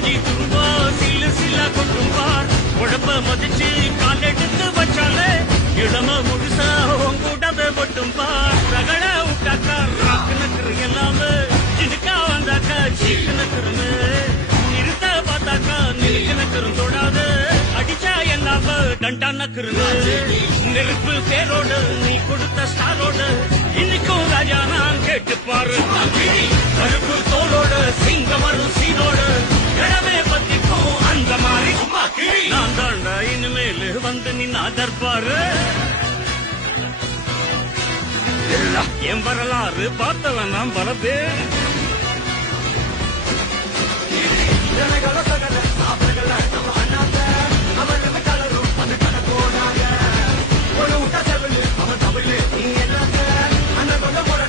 கஞ்சி துருவா சில்லு சில்லா கொட்டுவார் உழப்ப மதிச்சு கால் எடுத்து வச்சாலே இளம முழுசா உங்கூட்டத கொட்டும் பார் ரகட விட்டாக்கா ராக்கு நக்கரு எல்லாமே சிடுக்கா வந்தாக்கா சீக்கு நக்கருன்னு நிறுத்த பார்த்தாக்கா நிறுக்கு நக்கரும் தொடாது அடிச்சா என்னாம டண்டா நக்கருன்னு நெருப்பு பேரோடு நீ கொடுத்த ஸ்டாரோடு இன்னைக்கும் ராஜா நான் கேட்டு பாரு கருப்பு தோளோட சிங்கமரும் சீனோடு இடமே பத்திக்கும் அந்த மாதிரி நான் தாண்டா இனிமேல் வந்து நின்னா தற்பாரு என் வரலாறு பார்த்தவன் நான் பல பேர் அவன் தமிழ் நீ என்ன அண்ணன் சொல்ல போற